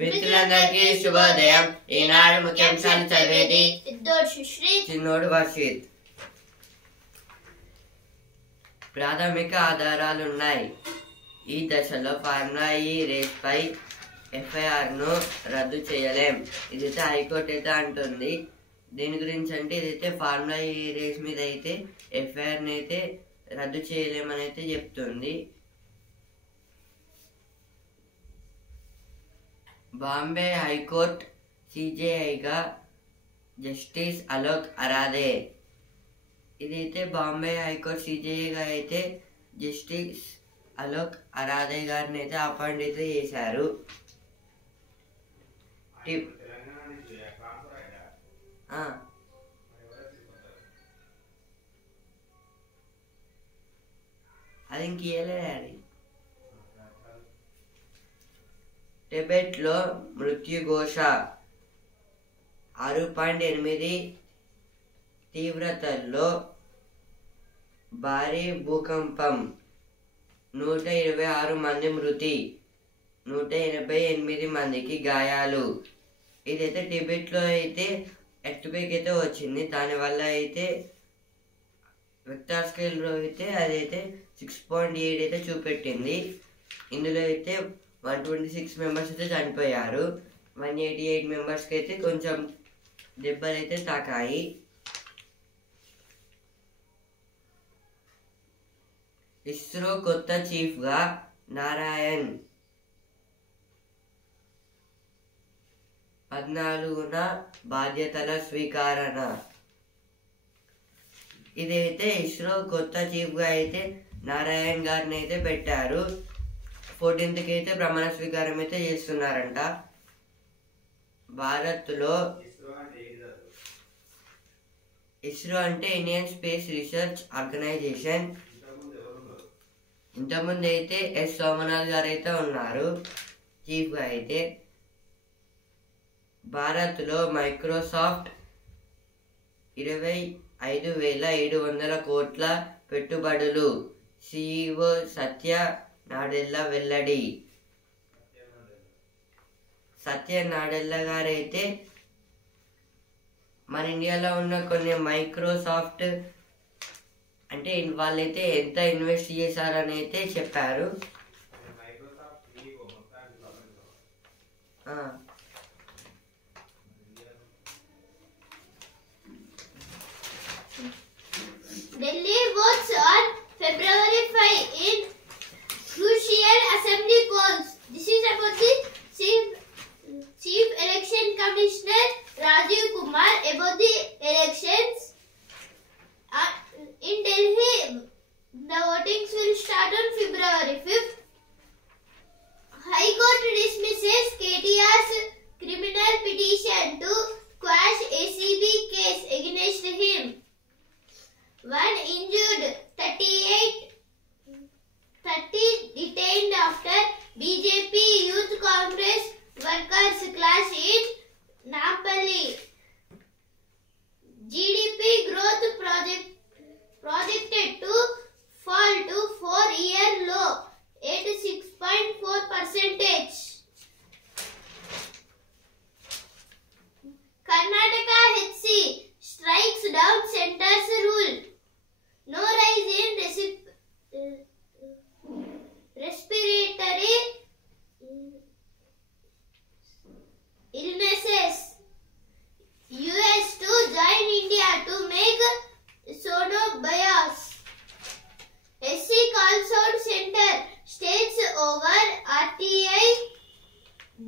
మిత్రులందరికీ శుభోదయం. ఈనాడు ముఖ్యాంశాలు చదివేది చిన్నోడు వర్షిత్. ప్రాథమిక ఆధారాలున్నాయి. ఈ దశలో ఫార్ములా ఈ రేస్ పై ఎఫ్ఐఆర్ ను రద్దు చేయలేం. ఇదైతే హైకోర్టు అయితే అంటుంది. దీని గురించి అంటే ఇదైతే ఫార్ములా ఈ రేస్ మీద అయితే ఎఫ్ఐఆర్ ని అయితే రద్దు చేయలేమని అయితే చెప్తుంది. బాంబే హైకోర్టు సిజేఐగా జస్టిస్ అలోక్ అరాదే. ఇదైతే బాంబే హైకోర్టు సిజేఐగా అయితే జస్టిస్ అలోక్ అరాదే గారిని అయితే అపాయింట్ అయితే చేశారు. అది ఇంకేలేదు. టిబెట్ లో మృత్యుఘోష 6.8 తీవ్రతల్లో భారీ భూకంపం, 126 మంది మృతి, 188 మందికి గాయాలు. ఇదైతే టిబెట్ లో అయితే ఎర్త్క్వేక్ అయితే వచ్చింది. దానివల్ల అయితే రిక్టర్ స్కేల్ లో అయితే అదైతే 6.8 అయితే చూపెట్టింది. ఇందులో అయితే 126 మెంబర్స్ అయితే చనిపోయారు. 188 మెంబర్స్కి అయితే కొంచెం దెబ్బలు అయితే తాకాయి. ఇస్రో కొత్త చీఫ్గా నారాయణ్ 14న బాధ్యతల స్వీకరణ. ఇదైతే ఇస్రో కొత్త చీఫ్గా అయితే నారాయణ్ గారిని అయితే పెట్టారు. 14th అయితే ప్రమాణ స్వీకారం అయితే చేస్తున్నారంట. భారత్లో ఇస్రో అంటే ఇండియన్ స్పేస్ రీసెర్చ్ ఆర్గనైజేషన్. ఇంతకుముందు అయితే ఎస్ సోమనాథ్ గారు అయితే ఉన్నారు చీఫ్గా అయితే. భారత్లో మైక్రోసాఫ్ట్ 25,700 కోట్ల పెట్టుబడులు. సిఇఓ సత్య నాడెల్లా వెల్లడి. సత్య నాడెల్లా గారైతే మన ఇండియాలో ఉన్న కొన్ని మైక్రోసాఫ్ట్ అంటే వాళ్ళైతే ఎంత ఇన్వెస్ట్ చేశారని అయితే చెప్పారు. Delhi votes on February 5 in crucial assembly polls. This is about the Chief Election Commissioner Rajiv Kumar about the elections in Delhi. The votings will start on February 5th. High Court dismisses KTR's criminal petition to quash ACB case against him. One injured, 30 detained after BJP Youth Congress workers clash in Napoli. GDP growth projected to fall to 4-year low at 6.4%. Karnataka HC strikes down center's rule. No rise in respiratory illnesses. US to join India to make sono bios. SC calls out center states over RTI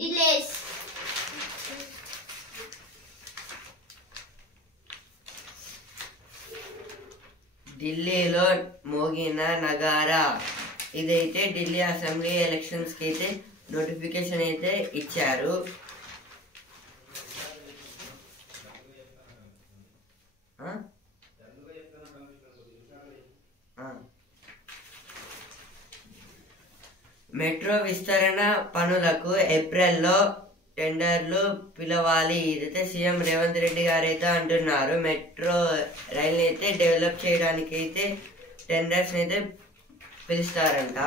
delays. ఢిల్లీలో మోగిన నగారా. ఇదైతే Delhi assembly elections కి అయితే notification అయితే ఇచ్చారు. Metro విస్తరణ పనులకు ఏప్రిల్లో టెండర్లు పిలవాలి. ఇదైతే సీఎం రేవంత్ రెడ్డి గారు అయితే అంటున్నారు. మెట్రో రైలు అయితే డెవలప్ చేయడానికి అయితే టెండర్స్ అయితే పిలుస్తారంట.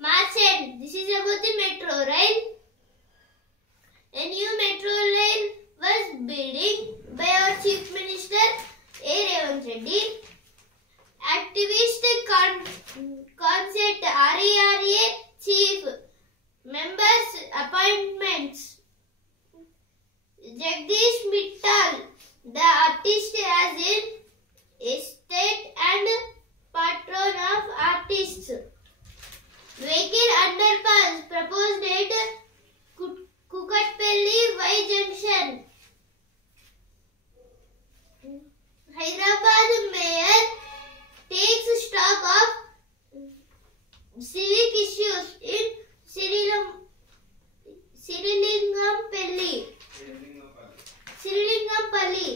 March end. This is about the metro rail. A new metro rail was building by our Chief Minister A. Revanth Reddy. Activist concept RERA Chief Members Appointments. Jagdish Mittal, the artist, as in estate and patron of artists. Vehicle underpass proposed at Kukatpalli Y Junction. Hyderabad Mayor takes stock of civic issues in Srilingampalli. Srilingampalli.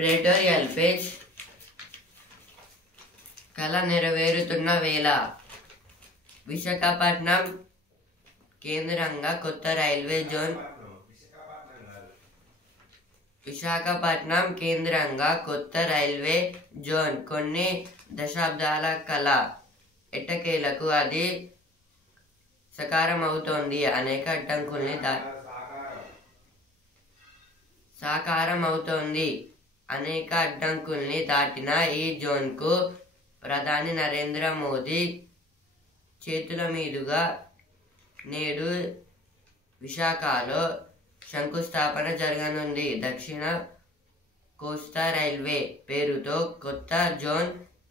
Editorial page. కళ నెరవేరుతున్న వేళ. విశాఖపట్నం కేంద్రంగా కొత్త railway zone. Visakhapatnam కేంద్రంగా కొత్త railway zone కొన్ని దశాబ్దాల కళ ఎట్టకేలకు అది సాకారం అవుతోంది. అనేక అడ్డంకుల్ని దాటిన ఈ జోన్కు ప్రధాని నరేంద్ర మోదీ చేతుల మీదుగా నేడు విశాఖలో శంకుస్థాపన జరగనుంది. దక్షిణ కోస్తా రైల్వే పేరుతో కొత్త జోన్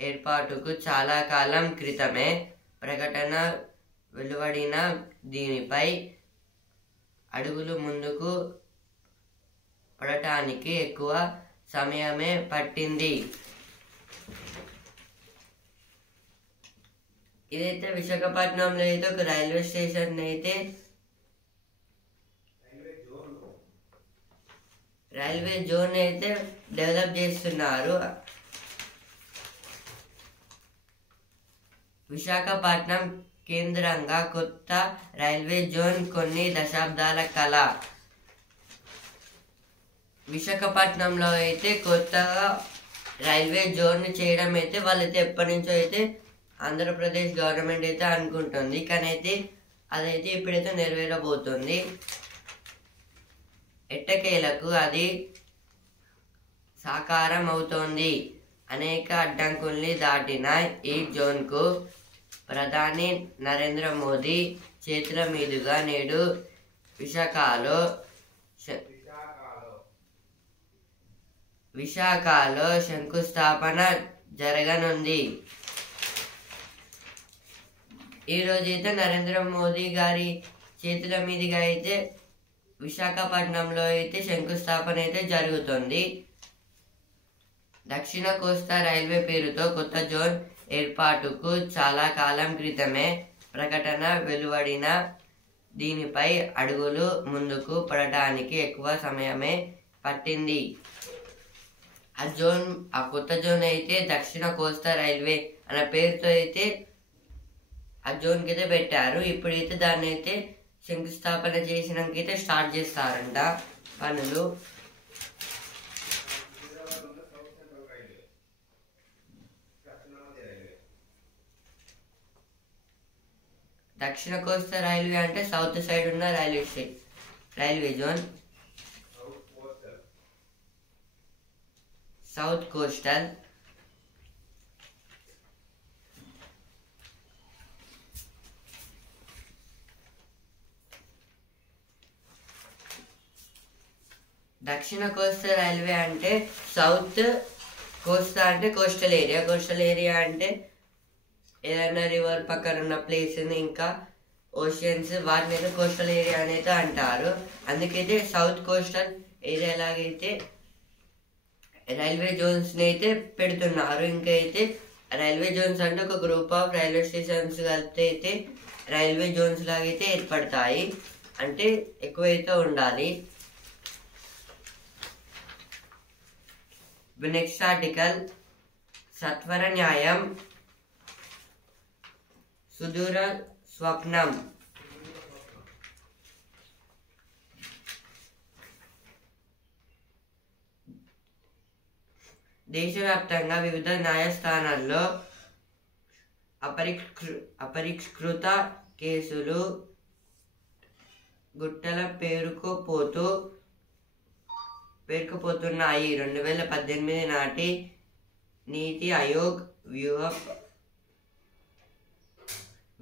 ఏర్పాటుకు చాలా కాలం క్రితమే ప్రకటన వెలువడిన దీనిపై అడుగులు ముందుకు పడటానికి ఎక్కువ సమయమే పట్టింది. ఇదైతే విశాఖపట్నంలో అయితే ఒక రైల్వే స్టేషన్ అయితే రైల్వే జోన్ అయితే డెవలప్ చేస్తున్నారు. విశాఖపట్నం కేంద్రంగా కొత్త రైల్వే జోన్ కొన్ని దశాబ్దాల కళ. విశాఖపట్నంలో అయితే కొత్తగా రైల్వే జోన్ చేయడం అయితే వాళ్ళైతే ఎప్పటి నుంచో అయితే ఆంధ్రప్రదేశ్ గవర్నమెంట్ అయితే అనుకుంటుంది. కానీ అయితే అదైతే ఇప్పుడైతే నెరవేరబోతుంది. ఎట్టకేలకు అది సాకారం అవుతోంది. అనేక అడ్డంకుల్ని దాటిన ఈ జోన్కు ప్రధాని నరేంద్ర మోదీ చేతుల మీదుగా నేడు విశాఖలో శంకుస్థాపన జరగనుంది. ఈరోజైతే నరేంద్ర మోదీ గారి చేతుల మీదుగా అయితే విశాఖపట్నంలో అయితే శంకుస్థాపన అయితే జరుగుతుంది. దక్షిణ కోస్తా రైల్వే పేరుతో కొత్త జోన్ ఏర్పాటుకు చాలా కాలం క్రితమే ప్రకటన వెలువడిన దీనిపై అడుగులు ముందుకు పడటానికి ఎక్కువ సమయమే పట్టింది. ఆ కొత్త జోన్ అయితే దక్షిణ కోస్తా రైల్వే అనే పేరుతో అయితే ఆ జోన్కి అయితే పెట్టారు. ఇప్పుడైతే దాన్ని అయితే శంకుస్థాపన చేసినాకైతే స్టార్ట్ చేస్తారంట పనులు. దక్షిణ కోస్తా రైల్వే అంటే సౌత్ సైడ్ ఉన్న రైల్వే జోన్. South coastal. దక్షిణ కోస్తా రైల్వే అంటే సౌత్ కోస్తా అంటే కోస్టల్ ఏరియా. కోస్టల్ ఏరియా అంటే ఏదైనా రివర్ పక్కన ఉన్న ప్లేస్ ఇంకా ఓషియన్స్ వాటిని కోస్టల్ ఏరియా అనేది అంటారు. అందుకైతే సౌత్ కోస్టల్ ఏరియా లాగైతే రైల్వే జోన్స్ ని అయితే పెడుతున్నారు. ఇంకైతే రైల్వే జోన్స్ అంటే ఒక గ్రూప్ ఆఫ్ రైల్వే స్టేషన్స్ కలిపితే అయితే రైల్వే జోన్స్ లాగైతే ఏర్పడతాయి. అంటే ఎక్కువైతే ఉండాలి. Next article. సత్వర న్యాయం స్వప్నం. దేశవ్యాప్తంగా వివిధ న్యాయస్థానాల్లో అపరిష్కృత కేసులు గుట్టల పేరుకుపోతున్నాయి. 2018 నాటి నీతి ఆయోగ్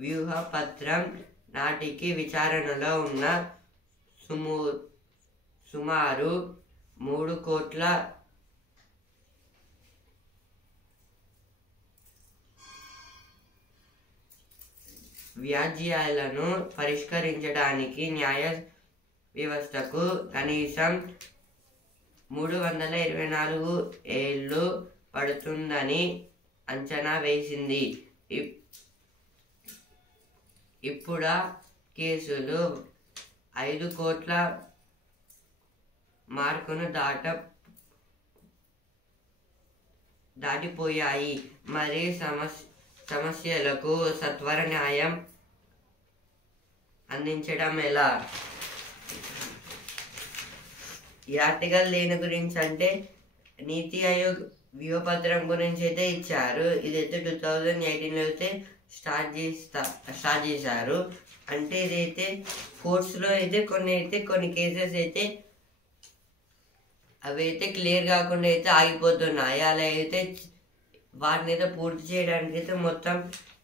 వ్యూహపత్రం నాటికి విచారణలో ఉన్న సుమారు 3 కోట్ల వ్యాజ్యాలను పరిష్కరించడానికి న్యాయ వ్యవస్థకు కనీసం 324 ఏళ్లు పడుతుందని అంచనా వేసింది. ఇప్పుడా కేసులు 5 కోట్ల మార్కును దాటిపోయాయి. మరి సమస్యలకు సత్వర న్యాయం అందించడం ఎలా? ఈ ఆర్టికల్ దేని గురించి అంటే నీతి ఆయోగ్ వ్యూహపత్రం గురించి అయితే ఇచ్చారు. ఇదైతే 2018లో అయితే స్టార్ట్ చేశారు. అంటే ఇదైతే కోర్ట్స్లో అయితే కొన్ని కేసెస్ అయితే అవి అయితే క్లియర్ కాకుండా అయితే ఆగిపోతున్నాయి. అలా అయితే వాటిని అయితే పూర్తి చేయడానికి అయితే మొత్తం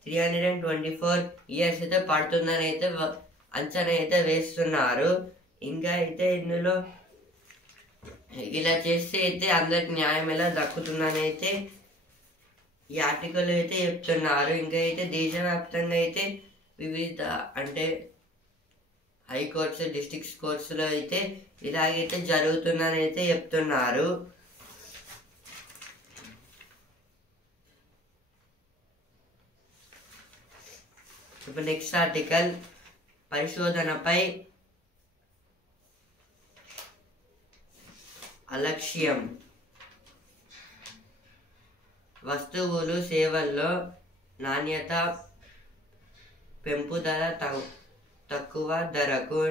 324 ఇయర్స్ అయితే పడుతుందని అయితే అంచనా అయితే వేస్తున్నారు. ఇంకా అయితే ఇందులో ఇలా చేస్తే అయితే అందరికి న్యాయం ఎలా దక్కుతుందని అయితే ఈ ఆర్టికల్ అయితే చెప్తున్నారు. ఇంకా అయితే దేశవ్యాప్తంగా అయితే వివిధ అంటే హైకోర్ట్స్, డిస్ట్రిక్ట్ కోర్ట్స్లో అయితే ఇలాగైతే జరుగుతుందని అయితే చెప్తున్నారు. ఇప్పుడు నెక్స్ట్ ఆర్టికల్ పరిశోధనపై అలక్ష్యం. వస్తువులు, సేవల్లో నాణ్యత పెంపుదల, తక్కువ ధరకు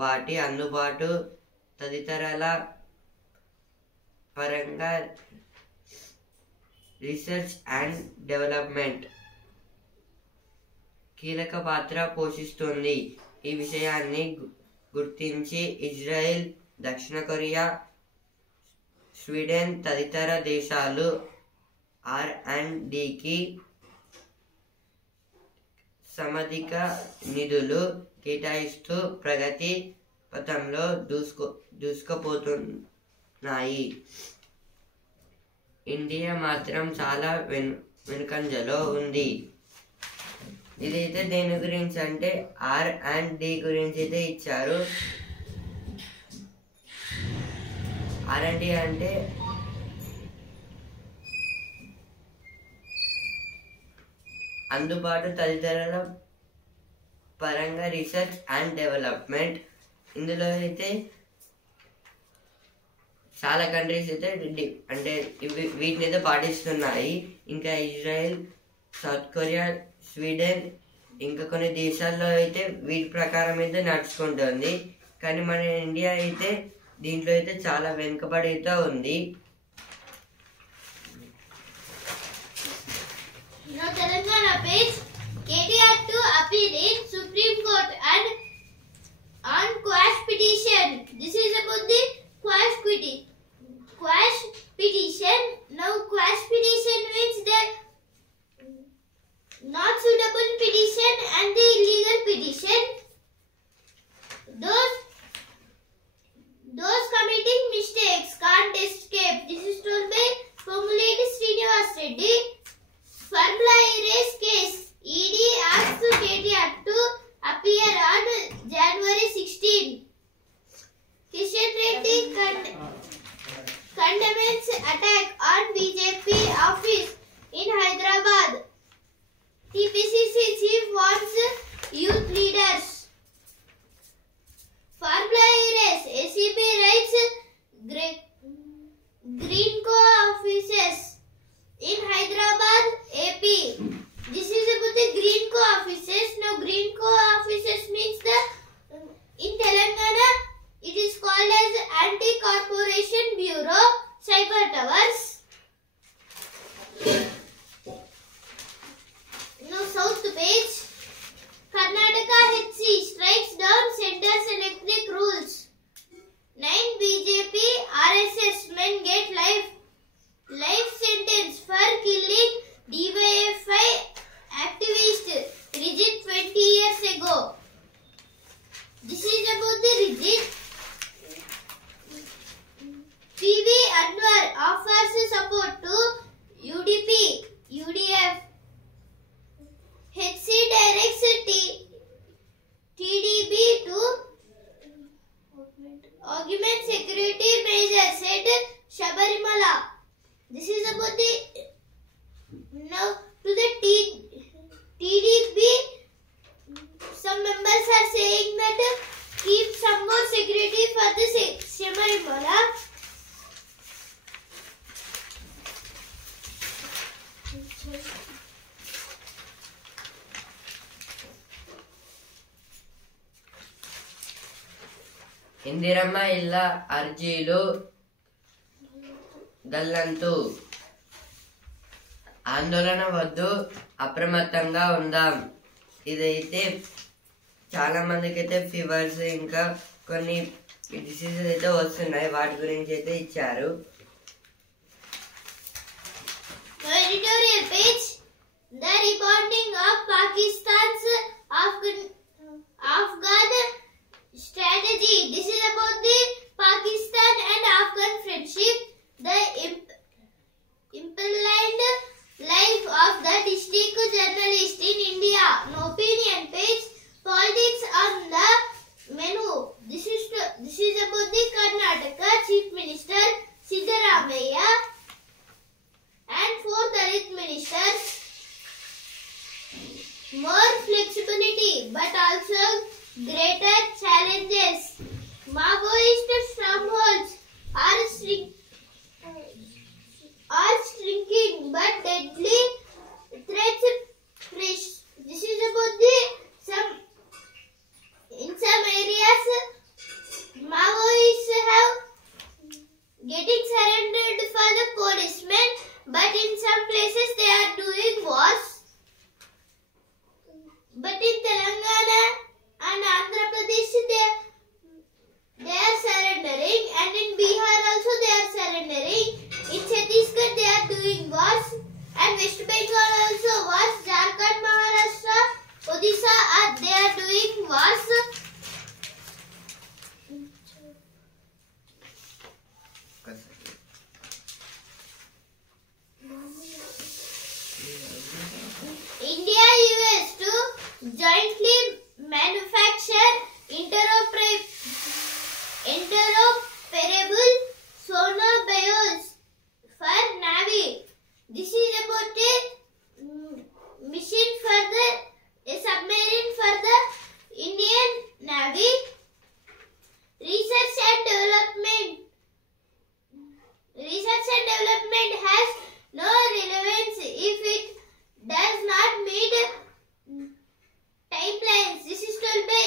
వాటి అందుబాటు తదితరాల పరంగా రీసెర్చ్ అండ్ డెవలప్మెంట్ కీలక పాత్ర పోషిస్తుంది. ఈ విషయాన్ని గుర్తించి ఇజ్రాయెల్, దక్షిణ కొరియా, స్వీడన్ తదితర దేశాలు R&Dకి సమధిక నిధులు కేటాయిస్తూ ప్రగతి పథంలో దూసుకుపోతున్నాయి. ఇండియా మాత్రం చాలా వెనుకంజలో ఉంది. ఇదైతే దేని గురించి అంటే R&D గురించి అయితే ఇచ్చారు. R&D అంటే అందుబాటు తదితరాల పరంగా రీసెర్చ్ అండ్ డెవలప్మెంట్. ఇందులో అయితే చాలా కంట్రీస్ అయితే అంటే వీటిని అయితే పాటిస్తున్నాయి. ఇంకా ఇజ్రాయెల్, సౌత్ కొరియా, స్వీడన్ ఇంకా కొన్ని దేశాల్లో అయితే వీటి ప్రకారం అయితే నడుచుకుంటుంది. కానీ మన ఇండియా అయితే దీంట్లో అయితే చాలా వెనుకబడి అయితే ఉంది. Now Telangana page KTR to appeal in Supreme Court and on quash petition. This is about the quash petition. Now quash petition means the not suitable petition and the illegal petition. Those committing mistakes can't escape. This is told by Ponguleti Srinivas Reddy. Farmland race case. ED asked KTR to appear on January 16. Kishan Reddy condemns attack on BJP office in Hyderabad. TPCC chief warns youth leaders. Farmland race. ACB writes Greenco offices in Hyderabad, AP. This is about the Greenco offices. Now Greenco to augment security measures at Shabarimala. This is about the now to the TDP. Some members are saying that keep some more security for the Shabarimala. Indiramma ఇళ్ళ అర్జీలు గల్లంతు. ఆందోళన వద్దు, అప్రమత్తంగా ఉందాం. ఇదైతే చాలా మందికి అయితే ఫీవర్స్ ఇంకా కొన్ని డిసీజెస్ అయితే వస్తున్నాయి, వాటి గురించి అయితే ఇచ్చారు. Editorial page. The reporting of Pakistan's Afghan strategy. This is about the Pakistan and Afghan friendship. The imprisoned life of the district journalist in India. No opinion page. Politics on the menu. This is about the Karnataka Chief Minister Siddaramaiah and 4 Dalit ministers. More flexibility, but also greater challenges. Maoist strongholds are shrinking, but deadly threats. This is about the in some areas Maoists have getting surrendered for the policemen, but in some places they are doing wars. But in Telangana and Andhra Pradesh they are surrendering, and in Bihar also they are surrendering. In Chhattisgarh they are doing wars, and West Bengal also wars. Jharkhand, Maharashtra, Odisha they are doing wars. India US to jointly manufacture interoperable sonobuoys for Navy. This is about a mission for a submarine for the Indian Navy. Research and development has no relevance if it does not meet timelines. This is told by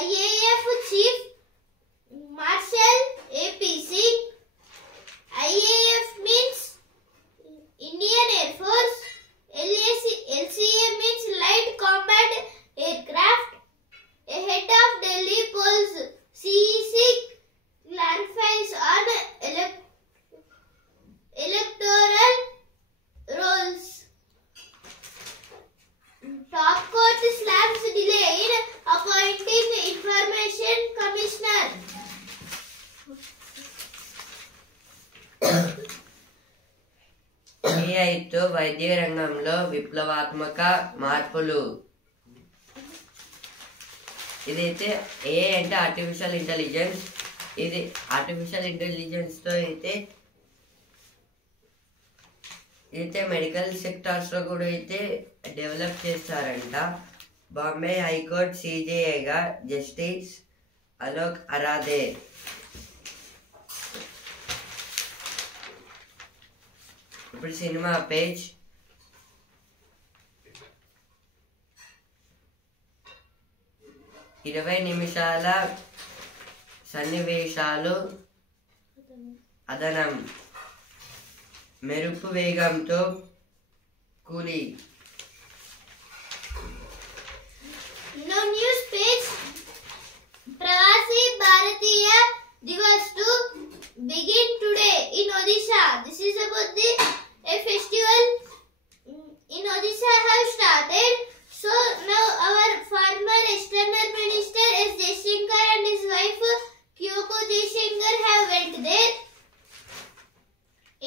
IAF Chief Marshal APC. IAF means Indian Air Force. LCA means Light Combat Aircraft. Ahead of Delhi polls, CEC clarifies on electoral roles. Top court slams delay in appointing information commissioner. AI-తో వైద్య రంగంలో విప్లవాత్మక మార్పులు. ఇదైతే AI అంటే artificial intelligence. ఇది artificial ఇంటెలిజెన్స్తో అయితే medical సెక్టార్స్లో కూడా అయితే డెవలప్ చేస్తారంట. బాంబే హైకోర్టు CJAగా జస్టిస్ అలోక్ అరాదే. ఇప్పుడు సినిమా పేజ్. ఇరవై నిమిషాల సన్నివేశాలు అదనం. మెరుపు వేగంతో కూలీ. No news page. Pravasi Bharatiya Divas to begin today in Odisha. This is about a festival in Odisha have started. So now our former external minister S. Jaishankar and his wife Kyoko Jaishankar have went there.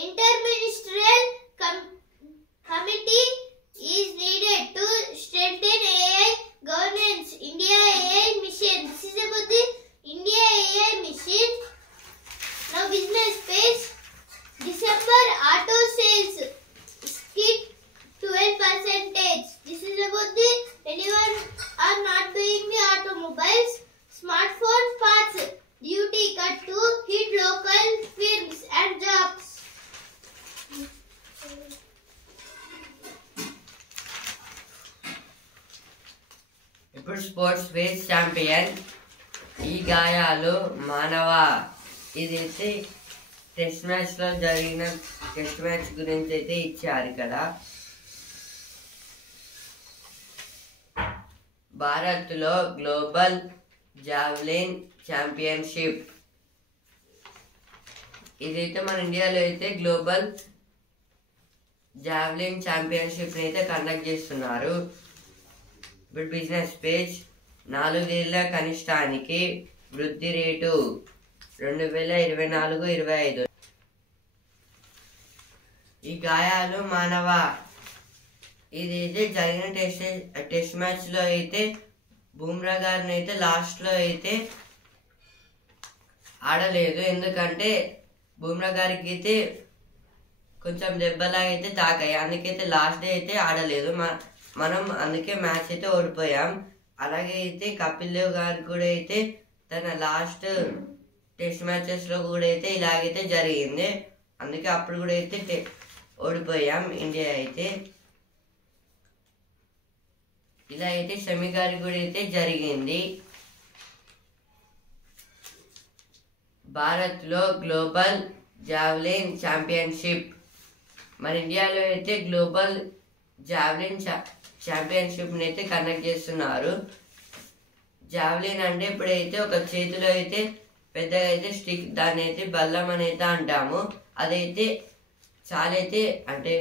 Interministerial committee space champion. ఈ గాయాలు మానవ. ఇదైతే test match లో జరిగిన test match గురించి అయితే ఇచ్చారు కదా. భారత్ లో గ్లోబల్ జావ్లిన్ ఛాంపియన్షిప్. ఇదైతే మన ఇండియాలో అయితే గ్లోబల్ జావ్లిన్ ఛాంపియన్షిప్ అయితే కండక్ట్ చేస్తున్నారు. ఇప్పుడు బిజినెస్ పేజ్. 4 ఏళ్ల కనిష్టానికి వృద్ధి రేటు 2024-25. ఈ గాయాలు మానవ. ఇదైతే జరిగిన టెస్ట్ మ్యాచ్ లో అయితే బుమ్రా గారిని అయితే లాస్ట్ లో అయితే ఆడలేదు. ఎందుకంటే బుమ్రా గారికి అయితే కొంచెం దెబ్బలా అయితే తాకాయి. అందుకైతే లాస్ట్ డే అయితే ఆడలేదు. మనం అందుకే మ్యాచ్ అయితే ఓడిపోయాం. అలాగే అయితే కపిల్ దేవ్ గారు కూడా అయితే తన లాస్ట్ టెస్ట్ మ్యాచెస్ లో కూడా అయితే ఇలాగైతే జరిగింది. అందుకే అప్పుడు కూడా అయితే ఓడిపోయాం ఇండియా అయితే. ఇలా అయితే షమి గారి కూడా అయితే జరిగింది. భారత్ లో గ్లోబల్ జావ్లిన్ ఛాంపియన్షిప్. మన ఇండియాలో అయితే గ్లోబల్ జావ్లిన్ ఛాంపియన్షిప్ అయితే కండక్ట్ చేస్తున్నారు. జావ్లిన్ అంటే ఇప్పుడైతే ఒక చేతిలో అయితే పెద్దగా అయితే స్టిక్, దాన్ని అయితే బల్లం అని అయితే అంటాము. అదైతే చాలా అయితే అంటే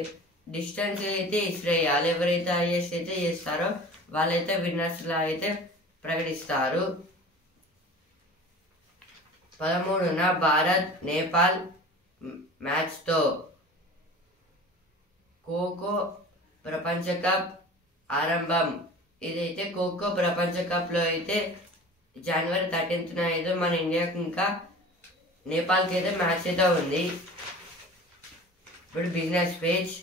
డిస్టెన్స్ అయితే ఇస్రేయాలి. ఎవరైతే హైయెస్ట్ అయితే చేస్తారో వాళ్ళైతే విన్నర్స్ లా అయితే ప్రకటిస్తారు. 13న భారత్ నేపాల్ మ్యాచ్ తో ఖోఖో ప్రపంచ కప్ ఆరంభం. ఇదైతే ఖోఖో ప్రపంచ కప్ లో అయితే జనవరి 13న అయితే మన ఇండియాకి ఇంకా నేపాల్కి అయితే మ్యాచ్ అయితే ఉంది. ఇప్పుడు బిజినెస్ పేజ్.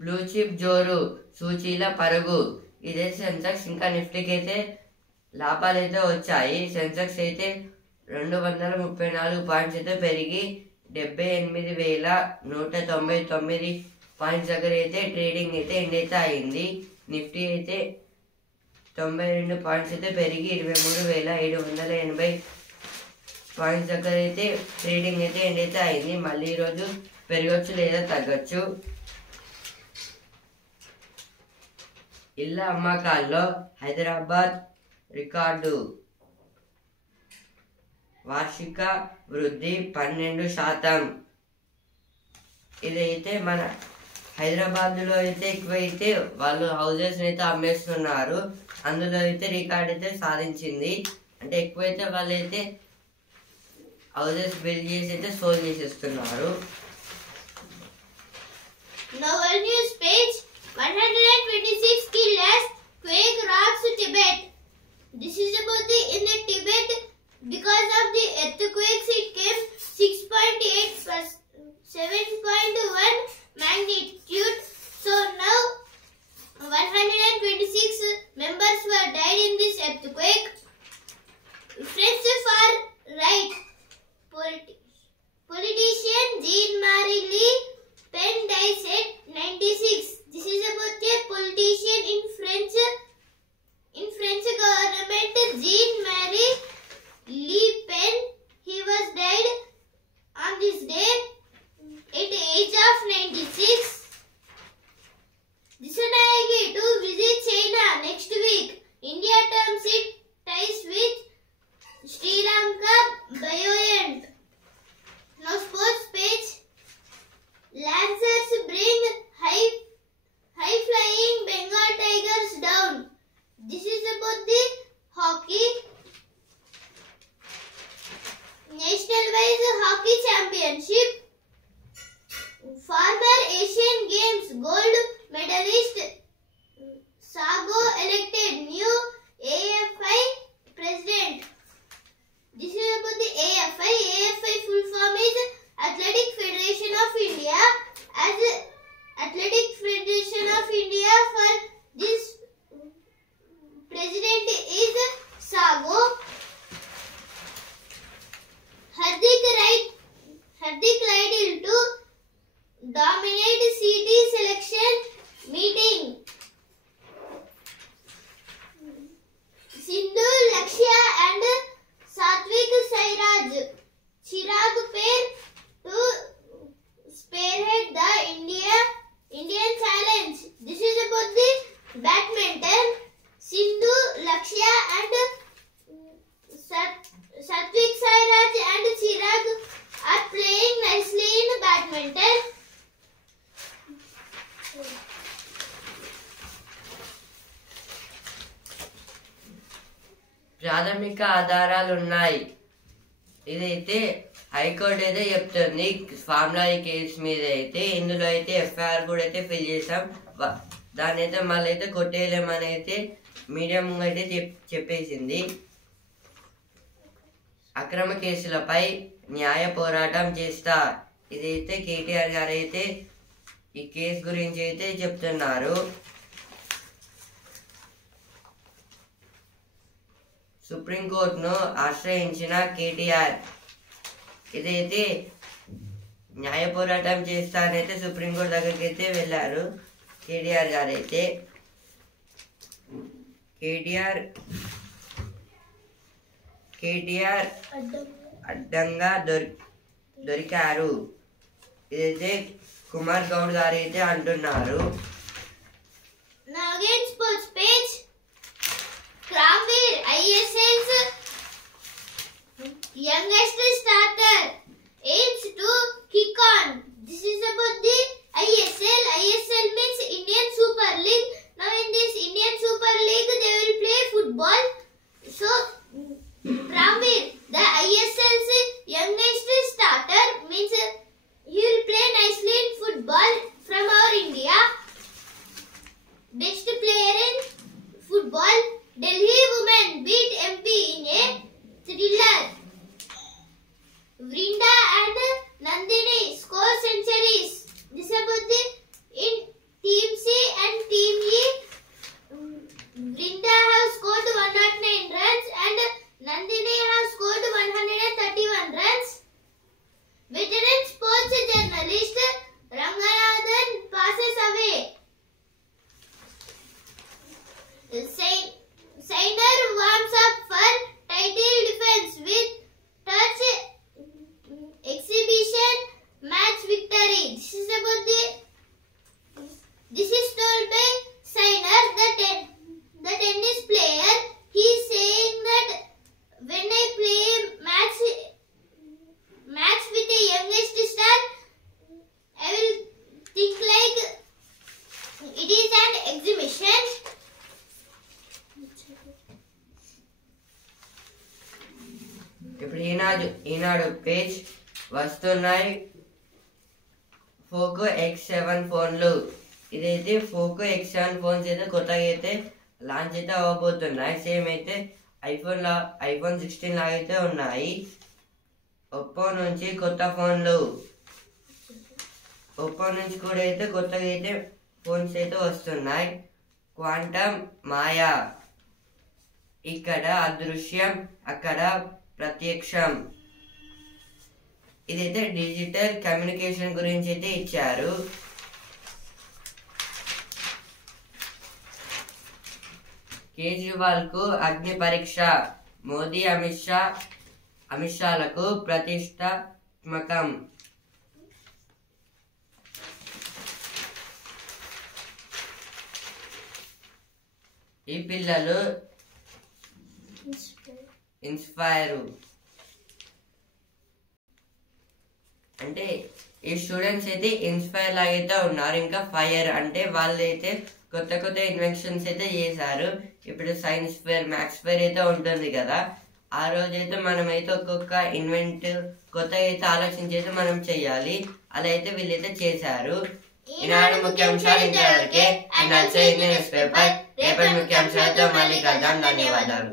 బ్లూ చిప్ జోరు సూచీల పరుగు. ఇదే సెన్సెక్స్ ఇంకా నిఫ్టీకి అయితే లాభాలు అయితే వచ్చాయి. సెన్సెక్స్ అయితే 234 పాయింట్స్ అయితే పెరిగి 78,199 పాయింట్స్ దగ్గర అయితే ట్రేడింగ్ అయితే ఎండ్ అయితే అయింది. నిఫ్టీ అయితే 92 పాయింట్స్ అయితే పెరిగి 23,780 పాయింట్స్ దగ్గర అయితే ట్రేడింగ్ అయితే ఎండ్ అయితే అయింది. మళ్ళీ ఈరోజు పెరగచ్చు లేదా తగ్గచ్చు. ఇళ్ల అమ్మకాల్లో హైదరాబాద్ రికార్డు. వార్షిక వృద్ధి 12%. ఇదైతే మన హైదరాబాద్ లో అయితే ఎక్కువైతే వాళ్ళు హౌజెస్ అయితే అమ్మేస్తున్నారు. అందులో అయితే రికార్డ్ అయితే సాధించింది. అంటే ఎక్కువైతే వాళ్ళైతే హౌజెస్ బిల్డ్ చేసి అయితే సోల్ చేసేస్తున్నారు. Novel news page. 126 killed as quake rocks Tibet. This is about the in the Tibet because of the earthquakes. It came 6.8 plus 7.1 magnitude. So now 126 members were died in this earthquake. French far right politician Jean-Marie Le Pen dies at 96. This is about a politician in French government, Jean-Marie Le Pen. He was died on this day at the age of 96. Dissanayake to visit China next week. India terms it ties with Sri Lanka buoyant. Now sports page. Lancers bring high flying Bengal Tigers down. This is about the hockey. National wise hockey championship. Former Asian Games gold medalist Sago elected new AFI president. This is about the AFI. AFI full form is Athletic Federation of India. As Athletic Federation of India, for this president is Sago. Hardik Lidl to dominate CT selection meeting. badminton, Sindhu, Lakshya and Satvik Sairaj and Chirag are playing nicely in badminton. ప్రాథమిక ఆధారాలు ఉన్నాయి. ఇదైతే high court అయితే చెప్తుంది formula case మీద అయితే. ఇందులో అయితే ఎఫ్ఐఆర్ కూడా అయితే ఫిల్ చేసాం. దాన్ని అయితే మళ్ళీ అయితే కొట్టేయలేమని అయితే మీడియా ముంగైతే చెప్పేసింది. అక్రమ కేసులపై న్యాయ పోరాటం చేస్తా. ఇదైతే కేటీఆర్ గారు అయితే ఈ కేసు గురించి అయితే చెప్తున్నారు. సుప్రీంకోర్టును ఆశ్రయించిన కేటీఆర్ ఇదైతే న్యాయ పోరాటం చేస్తానైతే సుప్రీంకోర్టు దగ్గరికి అయితే వెళ్ళారు కేటీఆర్ గారు అయితే. కేటీఆర్ అడ్డంగా దొరికారు. ఇదైతే కుమార్ గౌడ్ గారు అయితే అంటున్నారు. Now again sports page. Kramveer ISL's youngest starter aims to kick on. This is about the ISL. ISL means Indian Super League. Now in this Indian Super League they will play football. So Kramveer, the ISL's youngest starter, means he will play nicely in football from our India. Best player in football, Delhi women beat MP in a thriller. Vrinda and Nandini score centuries. This is about the in Team C and Team E. Vrinda have scored 109 runs and Nandini have scored 131 runs. Veteran sports journalist Ranganathan passes away. Sainer warms up for title defense with touch exhibition match victory. This is told by Sainer, the tennis player. He is saying that when I play match with the youngest star, I will think like it is an exhibition. ఇప్పుడు ఈనాడు page వస్తున్నాయి. Poco X7 ఫోన్లు. ఇదైతే Poco X7 phones అయితే కొత్తగా అయితే launch అయితే అవ్వబోతున్నాయి. Same అయితే iPhone 16 లాగా అయితే ఉన్నాయి. ఒప్పో నుంచి కొత్త ఫోన్లు. ఒప్పో నుంచి కూడా అయితే కొత్తగా అయితే ఫోన్స్ అయితే వస్తున్నాయి. క్వాంటమ్ మాయా. ఇక్కడ అదృశ్యం, అక్కడ ప్రత్యక్షం. ఇదైతే డిజిటల్ కమ్యూనికేషన్ గురించి అయితే ఇచ్చారు. కేజ్రీవాల్ కు అగ్ని పరీక్ష. మోదీ అమిత్ షాలకు ప్రతిష్టాత్మకం. ఈ పిల్లలు ఇన్స్పైర్ అంటే ఈ స్టూడెంట్స్ అయితే ఇన్స్పైర్ లాగైతే ఉన్నారు. ఇంకా ఫైర్ అంటే వాళ్ళు అయితే కొత్త కొత్త ఇన్వెన్షన్స్ అయితే చేశారు. ఇప్పుడు సైన్స్ ఫేర్, మ్యాథ్స్ ఫేర్ అయితే ఉంటుంది కదా, ఆ రోజైతే మనం అయితే ఒక్కొక్క కొత్తగా అయితే ఆలోచించి అయితే మనం చెయ్యాలి. అలా అయితే వీళ్ళైతే చేశారు. ఈనాడు ముఖ్యాంశాలు ఇంతవరకే. రేపటి ముఖ్యాంశాలతో మళ్ళీ కలుద్దాం. ధన్యవాదాలు.